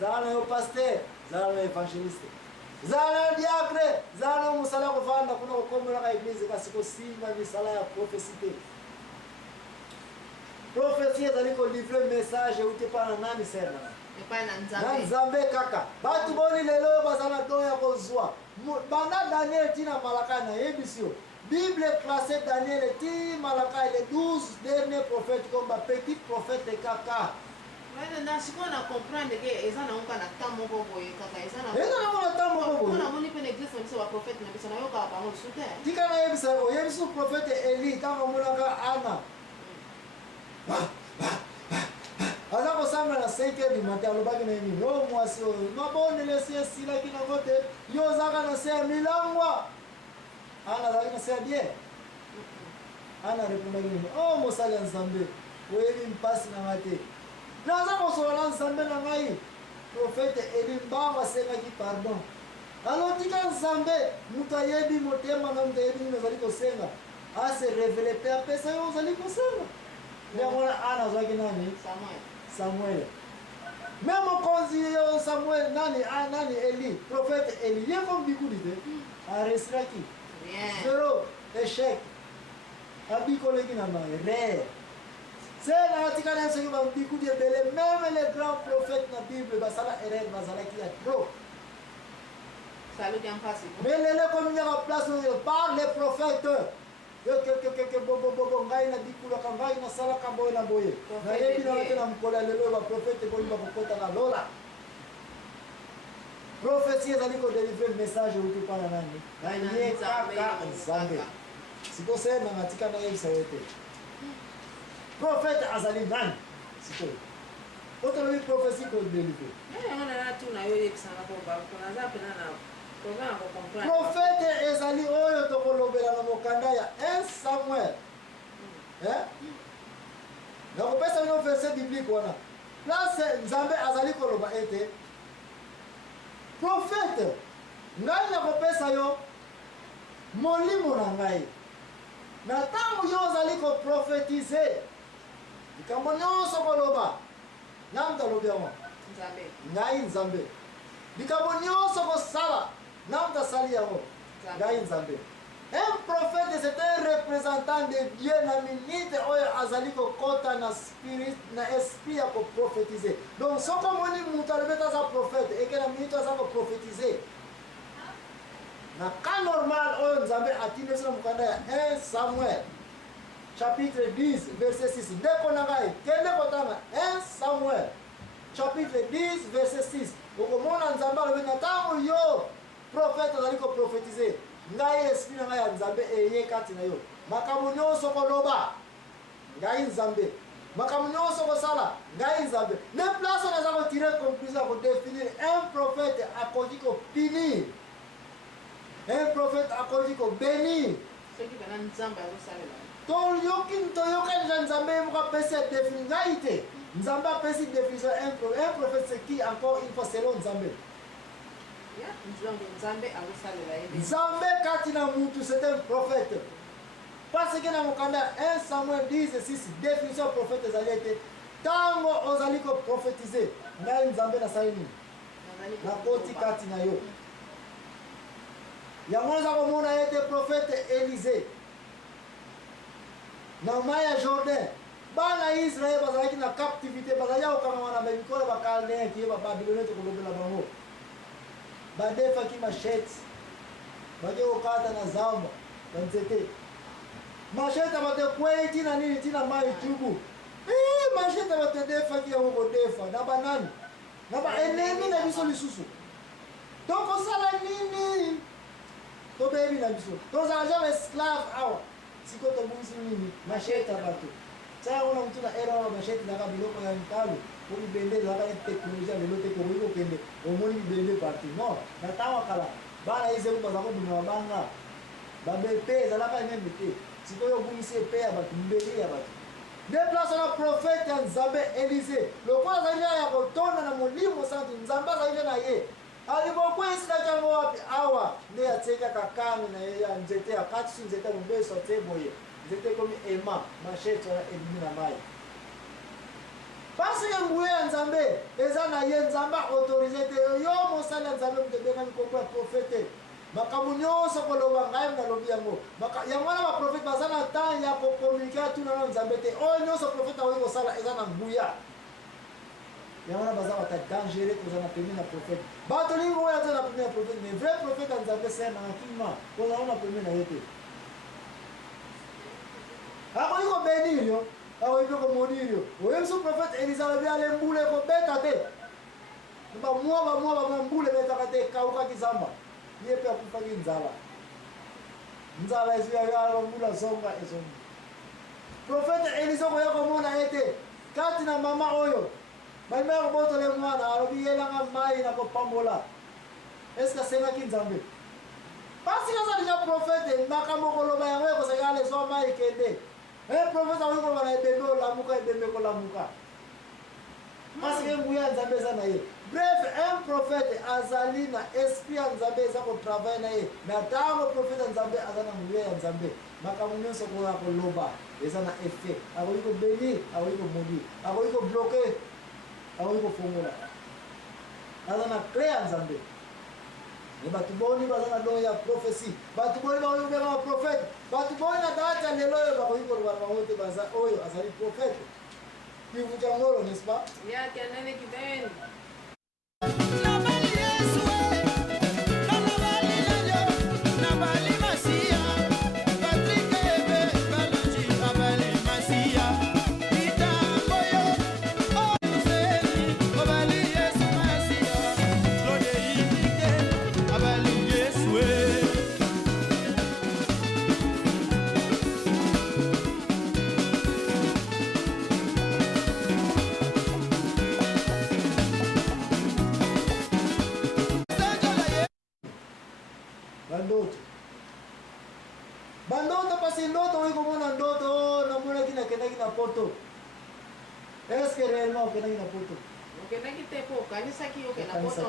zana yo pasteur, zana yo evangeliste, zana yo diacre, zana yo musala kuvanda kuna kukombola ka eglise kasiko singa misala ya prophétie. Prophétie zaliko livrer message utepana nani sena? Na Nzambe kaka. Batu boni lelo bazana doya kozwa. Bana Daniel tina Malaka na yebisio. Bible classée Daniel ti Malaka les 12 derniers prophètes comme petit prophète kaka. Mais na sikona comprendre que ezana onka na tamoko boye kaka ezana. Ezana na tamoko boye. Kuna moni pe l'église on va prophète na bisana yoka ba ngo soute. Tika na yebisa o yebisu prophète Eli tanga mulaka Ana. Azako samba na 5h du matin alobaki na yini yo mwasi oyo mabone lesi esilaki na ngote yo ozaka na se ya milangwa. Ana azalaki na se ya bien. Ana repondaki nini o mosali ya Nzambe oyebi mpasi na ngai te naza kosola na Nzambe na ngai. Prophète Eli mbango asengaki pardon alotika Nzambe moto ayebi motema na moto ayebi nini ozali kosenga ase revele pe apesa yo ozali kosenga. Ndamona Ana azwaki nani? Samuel. Même mokonzi yo Samuel nani nani Eli, prophète Eli, il est comme bikudi te. Aresraki. Zéro échec. Abikoleki na ma rare. C'est la tikana se ba bikudi belé même les grands prophètes na Bible basala erreur bazalaki ya trop. Ça veut dire en face. Mais les comme il y a place par les prophètes. Que bobo ngai na dikula ka ngai na sala ka boye na boye na yebi na tena mkola lelo ba prophète boni ba kokota na lola. Prophétie ezali ko délivrer message utu pana nani na ye kaka Nzambe siko sema ngatika na yebisa yote prophète azali nani siko otolobi prophétie ko délivrer on a tout na yo yebisa na ko ba ko na za pena na prophète ezali oyo tokolobela na mokanda ya 1 Samuel. Na kopesa no verset biblique wana. Place Nzambe azali koloba ete prophète ngai na kopesa yo molimo na ngai. Na tango yo azali ko prophétiser. Likambo nyonso koloba. Namda lobya mo. Nzambe. Ngai Nzambe. Likambo nyonso kosala. Namda sali yango. Ngai Nzambe. Un prophète c'est un représentant de Dieu na minute oyo azali kokota na spirit na esprit ya ko prophétiser. Donc soko moni mutu alobeta za prophète et que na minute aza ko prophétiser. Na cas normal oyo Nzambe atinde sur mukanda ya 1 Samuel chapitre 10 verset 6. Ndeko na ngai kende kotanga 1 Samuel chapitre 10 verset 6. Okomona Nzambe alobeta tango yo prophète azali ko prophétiser. Ngai esprit na ngai ya Nzambe eye kati na yo. Makambo nyonso koloba ngai Nzambe. Makambo nyonso kosala ngai Nzambe. Ne place on a ko tirer conclusion ko définir un prophète akoki ko punir. Un prophète akoki ko bénir. Ce qui va Nzambe azosalela. To yokin to yokan Nzambe mo ka pesa définir ngai te. Nzambe a pesa définition un prophète c'est qui encore une fois selon Nzambe. Nzambe kati na mutu c'est un prophète. Parce que na mokanda 1 Samuel 10 6 définition prophète ezali ete tango ozali ko prophétiser ngai Nzambe na sali nini na koti kati na yo. Yango oza komona ete prophète Élisée na mai ya Jourdain bana Israël bazalaki na captivité bazali okanga na bamikola bakalde ki ba Babylone to kolobela bango badefa ki machete bage okata na zamba banzete machete abate kweti na nini tina mai tubu machete abate defa ki yango defa na banani na ba enemi na biso lisusu donc osala nini to bebi na biso to za jamais esclave awa siko to bunzi nini machete abato saya ona mtu na era wa machete na biloko ya ntalo pour bende la technologie de l'autre côté ko kende au moins bende parti non na tawa kala bana izelu bazako bino banga ba BP za la ka même BP siko yo bungisi pe ya batu mbeli ya batu de place na prophète Nzambe Élisée le kwa za ya kotonda na molimo santu Nzamba za na ye alipokwesi na jambo wapi awa ne ateka kakano na ye ya nzete ya kati nzete mbeso teboye nzete komi ema machete na edmi na mai parce que nguya ya nzambe eza na ye nzambe autorisé te yo mosali ya nzambe mutebengani kombo ya profete makambo nyonso koloba ngai nalobi yango yango wana baprofete baza na temps ya kokommunike tuna na nzambe te oyo nyonso profete akoki kosala eza na nguya yango wana baza bata dangere koza na pemi na profete bato lingi oyo aza na pemi na profete mais vrai profete ya nzambe semanga kima kozala na pemi na ye te akoki kobenir yo akoki mpe komonir yo oyo biso profete elisa alobi ale mbula ekobeta te bamwa mbula ebetaka te ekawukaki zamba ye mpe akufaki nzala ezuyayala mbula zonga ezongi profete elisa koya komona ye te kati na mama oyo balimaya kobotole mwana alobi yelanga mai na kopambola eske asengaki nzambe pasi kaza deja profete makambo koloba yango ekozaka lezwa mai ekende profete akoki koloba na ebembe olamuka ebembe kolamuka parce que nguya ya nzambe eza na ye bref un prophète azali na esprit ya nzambe eza kotravaille na ye mais ntango prophète ya nzambe aza na nguya ya nzambe makambo nyonso koya koloba eza na effet akoki kobénir akoki komaudire akoki kobloke akoki kofongola aza na clé ya nzambe me bato boni baza na don ya prophétie bato boni bakoki kobeka baprophète bato boni na date ya lelo oyo bakoki koloba na bango te baza oyo azali prophète kivuta ngolo n'est-ce pas yake nene kibeni bandoto pasi ndoto oyi komona ndoto namonaki nakendaki na poto est ce que réellement okendaki na poto okendaki te po okanisaki okenda poto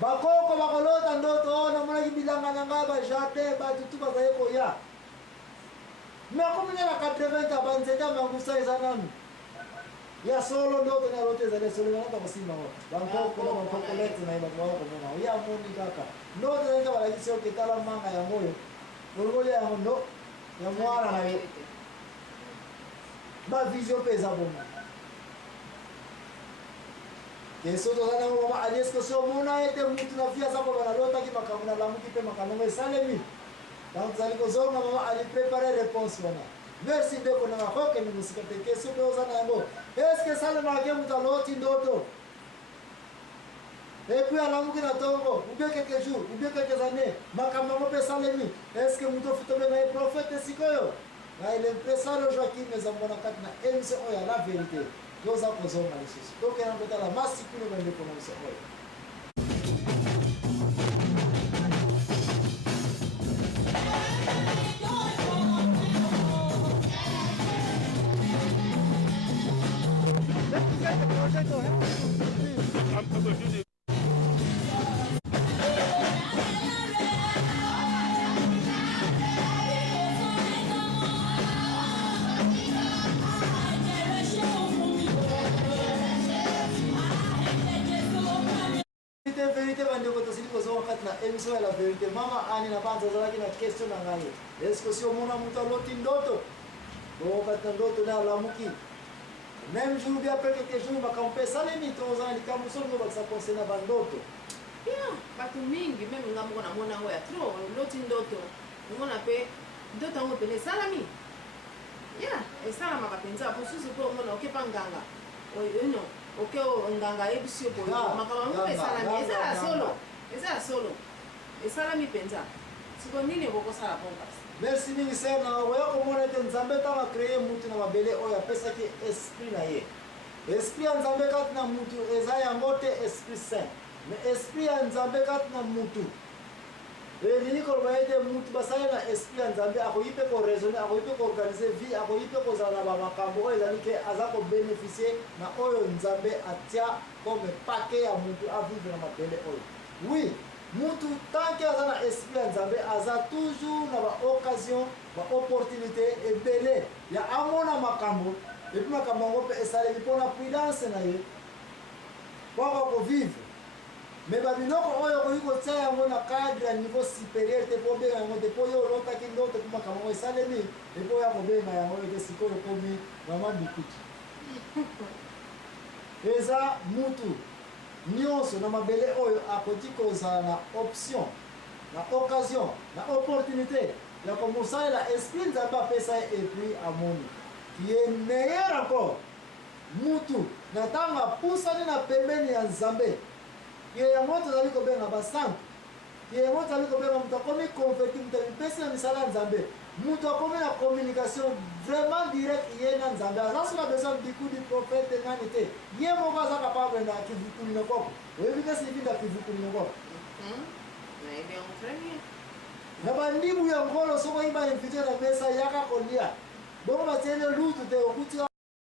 bakoko bakolota ndoto namonaki bilanga na ngai bajardin batutu bazali koya mais akomini na 80 banzete ya mangusa eza nanu ya solo ndoto na lote ezali solo banaka kosimba ngo bankoko na bankokolete na ye bakomaka komona oyo amoni kaka ndoto ezalika balakisi yo ketala manga yango oyo olongoli yango ndo ya mwana na yo bavision mpe eza bongo keso toza nango mama alieske so omona ete mutu na vi aza koba nalotaki makambo nalamuki mpe makambo yango esalemi donc tozali kozonga mama aliprépare réponse wana merci ndeko nanga kokende mosika te keso mpe oza na yango eske esalemaki mutu aloti ndoto et puis alamuki na tongo ou bien quelques jours ou bien quelques années makambo yango mpe esalemi eske mutu ofutobenga ye prophète sikoyo na l'impresario Joaquim ezambo na kati na émission oyo ya la vérité toza kozonga lisusu tokenda kotala masikulu bandeko na biso oyo vérité bandeko tosili kozonga kati na émission ya la vérité mama ani na banza azalaki na question na ngai eske si omona moto aloti ndoto okati na ndoto ne alamuki même jour bien après quelques jours makambo mpe esalemi toza na likambo solo ngo bakisa conseil na bandoto bato mingi meme nga moko namona yango ya tro oloti ndoto omona mpe ndoto yango pene esalami esalamaka mpenza mosusu mpe omona okepa nganga oyo oke nganga ayebisi yo boyo makambo yango mpe esalami eza ya solo esalami mpenza siko nini okokosala mpo kasi merci mingi sana oya komona ete nzambe ntango akreye mutu na mabele oyo apesaki esprit na ye esprit ya nzambe kati na mutu eza yango te esprit saint mais esprit ya nzambe kati na mutu elingi koloba ete mutu basali na esprit ya nzambe akoki mpe koraisonne akoki mpe koorganize vie akoki mpe kozala na bamakambo oyo ezali ke aza kobeneficie na oyo nzambe atia comme pake ya mutu avivre na mabele oyo oui mutu tanke aza na esprit ya nzambe aza toujours na baoccasion baopportunité ebele ya amona makambo epuis makambo yango mpe esalemi mpona prudence na ye po akovivre. Me babiloko oyo okoki kotia yango na cadre ya niveau supérieur te mpo obenga yango te mpo yo olotaki ndoto mpo makambo yango esalemi epo oya kobenga yango ete sikoyo okomi mama bikuti. Eza mutu nyonso na mabele oyo akoki kozala na option na occasion na opportunité ya komosalela esprit nzambe apesa ye epuis amoni qui est meilleur encore mutu na ntango apusani na pembeni ya nzambe ye yango tozali kobenga basantu ye yango tozali kobenga moto akomi converti moto amipesi na misala ya nzambe moto akomi na communication vraiment direct ye na nzambe aza soki na besoin biku di prophète ngani te ye moko aza kapable na kivukuli nokoko oyebi te sivinda kivukuli nokoko na bandibu ya ngolo soko oyiba infiltre na mesa yaka kolia bongo batiene lutu te okuti